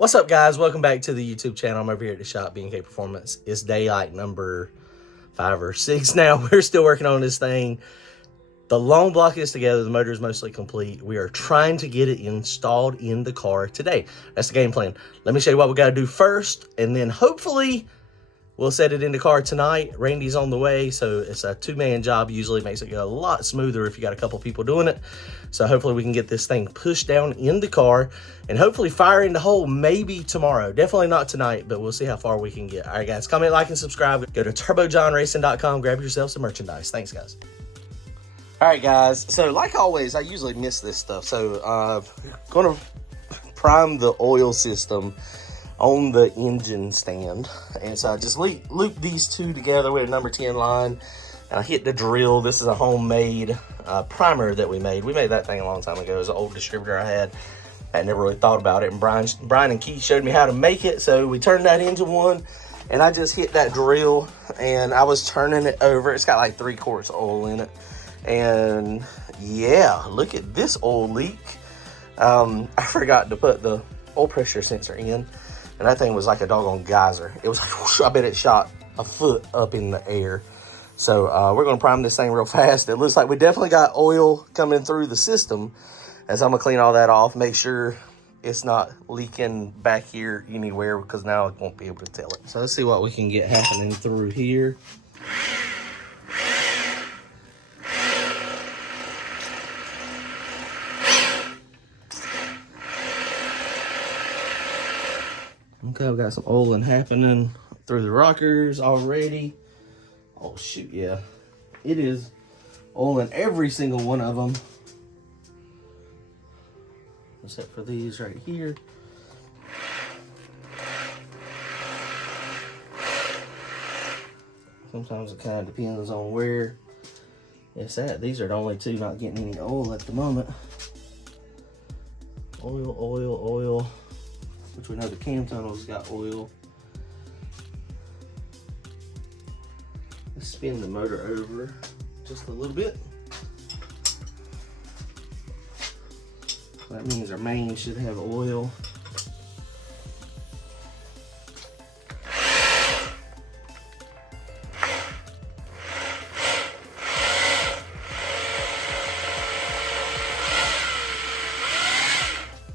What's up, guys? Welcome back to the YouTube channel. I'm over here at the shop, B&K Performance. It's day like number 5 or 6 now. We're still working on this thing. The long block is together. The motor is mostly complete. We are trying to get it installed in the car today. That's the game plan. Let me show you what we got to do first, and then hopefully we'll set it in the car tonight. Randy's on the way, so it's a 2-man job. Usually makes it go a lot smoother if you got a couple people doing it. So hopefully we can get this thing pushed down in the car and hopefully fire in the hole maybe tomorrow. Definitely not tonight, but we'll see how far we can get. All right, guys, comment, like, and subscribe. Go to turbojohnracing.com. Grab yourself some merchandise. Thanks, guys. All right, guys. So like always, I usually miss this stuff. So going to prime the oil system on the engine stand. And so I just loop these two together with a number 10 line. And I hit the drill. This is a homemade primer that we made. We made that thing a long time ago. It was an old distributor I had. I never really thought about it. And Brian and Keith showed me how to make it. So we turned that into one. And I just hit that drill and I was turning it over. It's got like 3 quarts of oil in it. And yeah, look at this oil leak. I forgot to put the oil pressure sensor in. And that thing was like a doggone geyser. It was like, whoosh, I bet it shot a foot up in the air. So we're going to prime this thing real fast. It looks like we definitely got oil coming through the system. As I'm going to clean all that off, make sure it's not leaking back here anywhere, because now I won't be able to tell it. So let's see what we can get happening through here. Okay, I've got some oiling happening through the rockers already. Oh shoot, yeah. It is oiling every single one of them. Except for these right here. Sometimes it kind of depends on where it's at. These are the only two not getting any oil at the moment. Oil, oil, oil. Which we know the cam tunnel's got oil. Let's spin the motor over just a little bit. That means our main should have oil.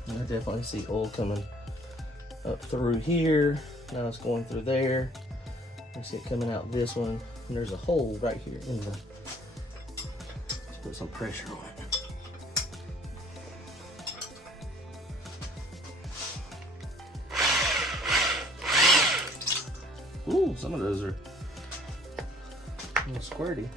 I definitely see oil coming up through here. Now it's going through there. I see it coming out this one. And there's a hole right here in the, let's put some pressure on it. Ooh, some of those are a little squirty.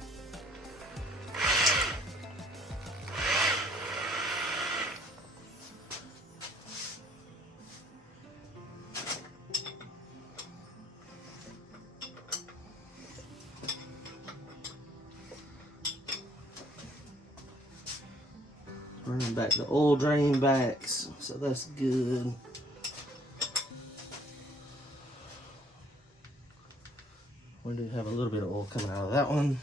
Running back the oil drain backs, so that's good. We do have a little bit of oil coming out of that one.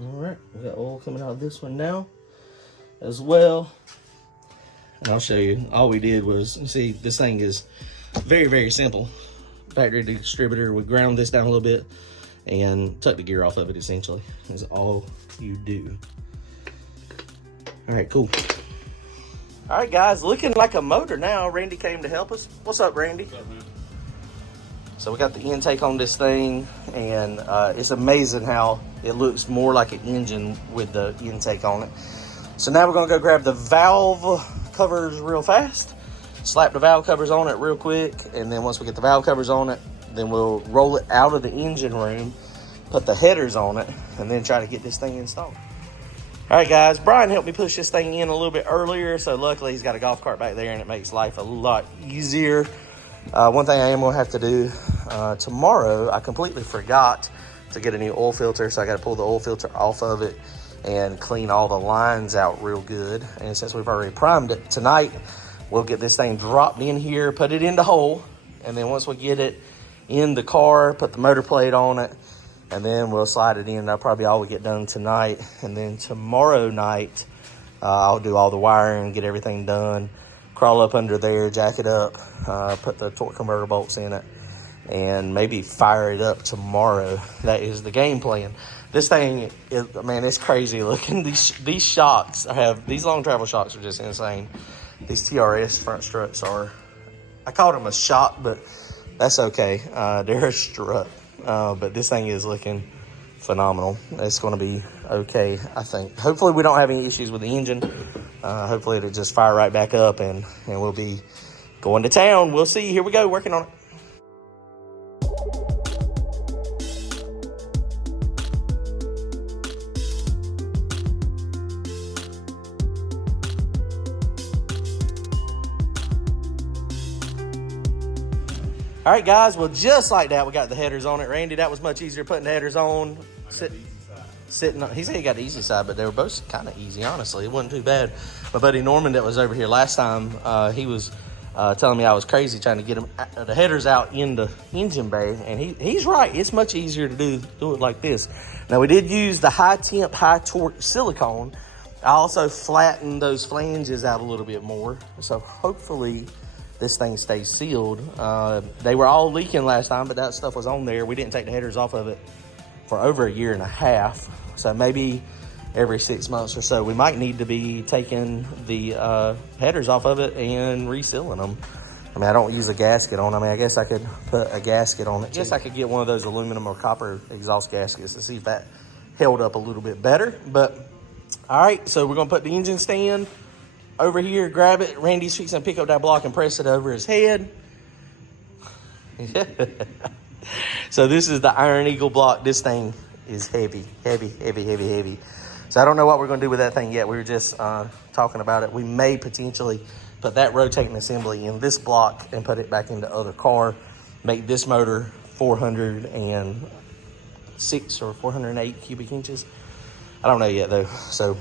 Alright, we got oil coming out of this one now as well. And I'll show you. All we did was, you see, this thing is very, very simple. Factory distributor, we ground this down a little bit and took the gear off of it, essentially. Is all you do. Alright, cool. Alright, guys, looking like a motor now. Randy came to help us. What's up, Randy? What's up, man? So we got the intake on this thing, and it's amazing how it looks more like an engine with the intake on it. So now we're gonna go grab the valve covers real fast, slap the valve covers on it real quick, and then once we get the valve covers on it, then we'll roll it out of the engine room, put the headers on it, and then try to get this thing installed. All right, guys, Brian helped me push this thing in a little bit earlier, so luckily he's got a golf cart back there, and it makes life a lot easier. One thing I am gonna have to do tomorrow, I completely forgot to get a new oil filter, so I gotta pull the oil filter off of it and clean all the lines out real good. And since we've already primed it tonight, we'll get this thing dropped in here, put it in the hole, and then once we get it in the car, put the motor plate on it, and then we'll slide it in. That'll probably all we get done tonight. And then tomorrow night, I'll do all the wiring, get everything done, crawl up under there, jack it up, put the torque converter bolts in it, and maybe fire it up tomorrow. That is the game plan. This thing is, man, it's crazy looking. These shocks, these long travel shocks are just insane. These TRS front struts are, I called them a shock, but that's okay. They're a strut. But this thing is looking phenomenal. It's going to be okay, I think. Hopefully we don't have any issues with the engine. Hopefully it'll just fire right back up and we'll be going to town. We'll see. Here we go, working on it. All right, guys, well, just like that, we got the headers on it. Randy, that was much easier putting the headers on. Sitting on, he said he got the easy side, but they were both kind of easy, honestly. It wasn't too bad. My buddy Norman that was over here last time, he was telling me I was crazy trying to get the headers out in the engine bay, and he's right. It's much easier to do it like this. Now, we did use the high temp, high torque silicone. I also flattened those flanges out a little bit more, so hopefully this thing stays sealed. They were all leaking last time, but that stuff was on there. We didn't take the headers off of it for over a year and a half. So maybe every 6 months or so, we might need to be taking the headers off of it and resealing them. I mean, I don't use a gasket on them. I mean, I guess I could put a gasket on it. I guess I could get one of those aluminum or copper exhaust gaskets to see if that held up a little bit better. But all right, so we're gonna put the engine stand over here, grab it. Randy's fixing to pick up that block and press it over his head. So this is the Iron Eagle block. This thing is heavy. So I don't know what we're going to do with that thing yet. We were just talking about it. We may potentially put that rotating assembly in this block and put it back in the other car. Make this motor 406 or 408 cubic inches. I don't know yet though. So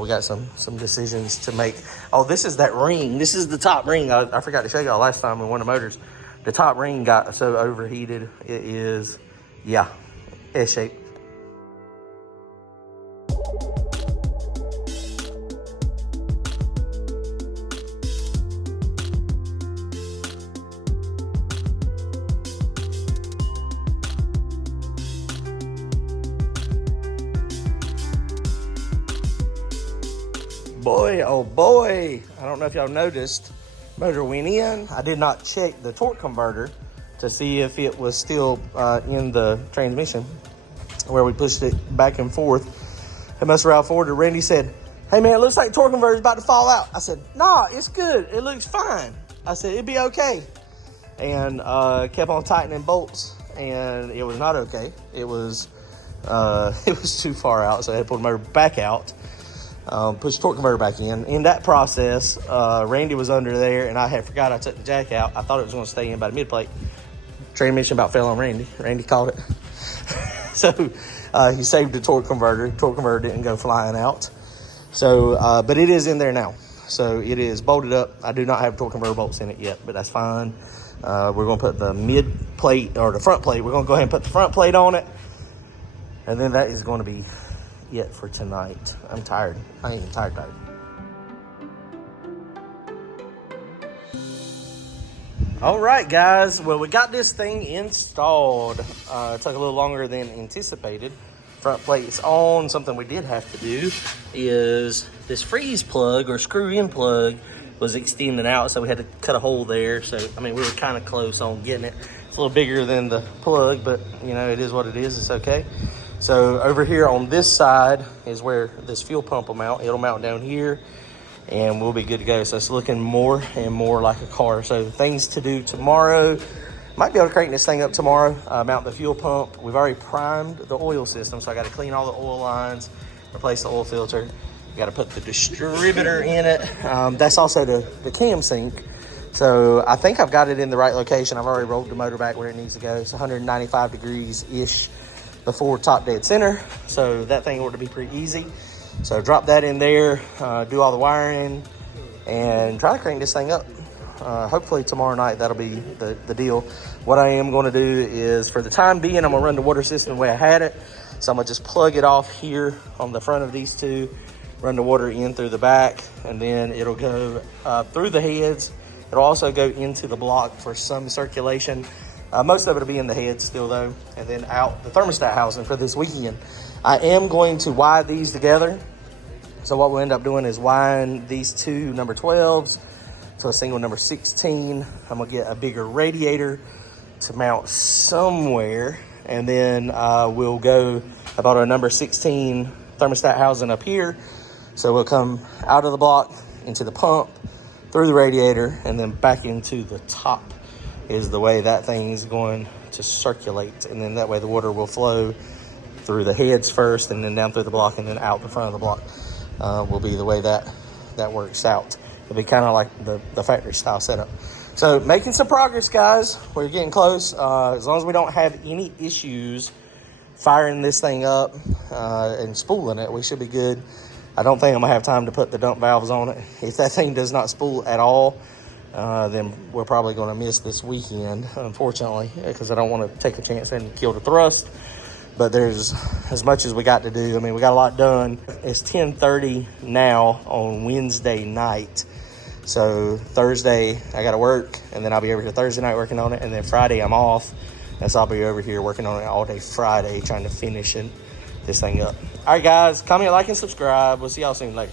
we got some decisions to make. Oh, this is that ring. This is the top ring. I forgot to show y'all last time with one of the motors. The top ring got so overheated. It is, yeah, S-shaped. Boy, oh boy, I don't know if y'all noticed, motor went in. I did not check the torque converter to see if it was still in the transmission where we pushed it back and forth. It must have ran forward, and Randy said, hey man, it looks like the torque converter's about to fall out. I said, nah, it's good, it looks fine. I said, it'd be okay. And kept on tightening bolts, and it was not okay. It was too far out, so I had to pull the motor back out. Push the torque converter back in. In that process, Randy was under there, and I had forgot I took the jack out. I thought it was going to stay in by the mid plate. Transmission about fell on Randy. Randy caught it. So he saved the torque converter. The torque converter didn't go flying out. So, but it is in there now. So it is bolted up. I do not have torque converter bolts in it yet, but that's fine. We're going to put the mid plate or the front plate. We're going to go ahead and put the front plate on it, and then that is going to be it for tonight. I'm tired. I ain't tired. All right, guys. Well, we got this thing installed. It took a little longer than anticipated. Front plate's on. Something we did have to do is this freeze plug or screw-in plug was extending out, so we had to cut a hole there. So, I mean, we were kind of close on getting it. It's a little bigger than the plug, but, you know, it is what it is. It's okay. So over here on this side is where this fuel pump will mount. It'll mount down here, and we'll be good to go. So it's looking more and more like a car. So things to do tomorrow. Might be able to crank this thing up tomorrow. Mount the fuel pump. We've already primed the oil system, so I got to clean all the oil lines, replace the oil filter. We got to put the distributor in it. That's also the cam sync. So I think I've got it in the right location. I've already rolled the motor back where it needs to go. It's 195 degrees-ish before top dead center. So that thing ought to be pretty easy. So drop that in there, do all the wiring, and try to crank this thing up. Hopefully tomorrow night, that'll be the deal. What I am going to do is, for the time being, I'm going to run the water system the way I had it. So I'm going to just plug it off here on the front of these two, run the water in through the back, and then it'll go through the heads. It'll also go into the block for some circulation. Most of it will be in the head still though, and then out the thermostat housing for this weekend. I am going to wire these together. So what we'll end up doing is wiring these two number 12s to a single number 16. I'm gonna get a bigger radiator to mount somewhere, and then we'll go about a number 16 thermostat housing up here. So we'll come out of the block into the pump, through the radiator, and then back into the top is the way that thing's going to circulate. And then that way the water will flow through the heads first, and then down through the block, and then out the front of the block. Will be the way that works out. It'll be kind of like the factory style setup. So making some progress, guys. We're getting close. As long as we don't have any issues firing this thing up and spooling it, we should be good. I don't think I'm gonna have time to put the dump valves on it. If that thing does not spool at all, then we're probably gonna miss this weekend, unfortunately, because I don't want to take a chance and kill the thrust. But there's as much as we got to do. I mean, we got a lot done. It's 10:30 now on Wednesday night. So Thursday, I got to work, and then I'll be over here Thursday night working on it. And then Friday, I'm off. And so I'll be over here working on it all day Friday, trying to finish this thing up. All right, guys, comment, like, and subscribe. We'll see y'all soon later.